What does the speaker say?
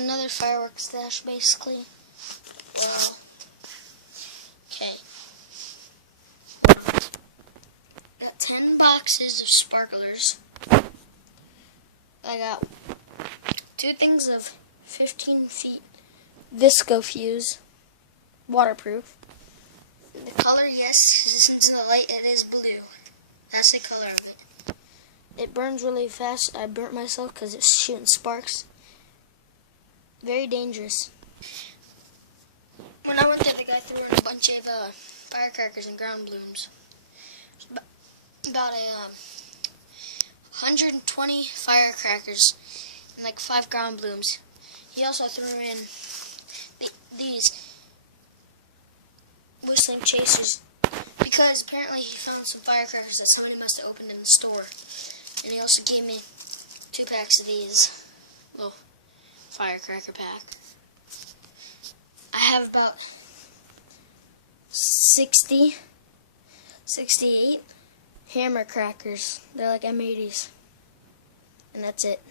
got another fireworks stash, basically. Well, okay. Got 10 boxes of sparklers. I got 2 things of 15 feet Visco fuse, waterproof. The color, yes, since in the light it is blue. That's the color of it. It burns really fast. I burnt myself because it's shooting sparks. Very dangerous. When I went there, the guy threw in a bunch of firecrackers and ground balloons. About 120 firecrackers and like 5 ground balloons. He also threw in these whistling chasers because apparently he found some firecrackers that somebody must have opened in the store. And he also gave me 2 packs of these little firecracker pack. I have about 68 hammer crackers. They're like M80s. And that's it.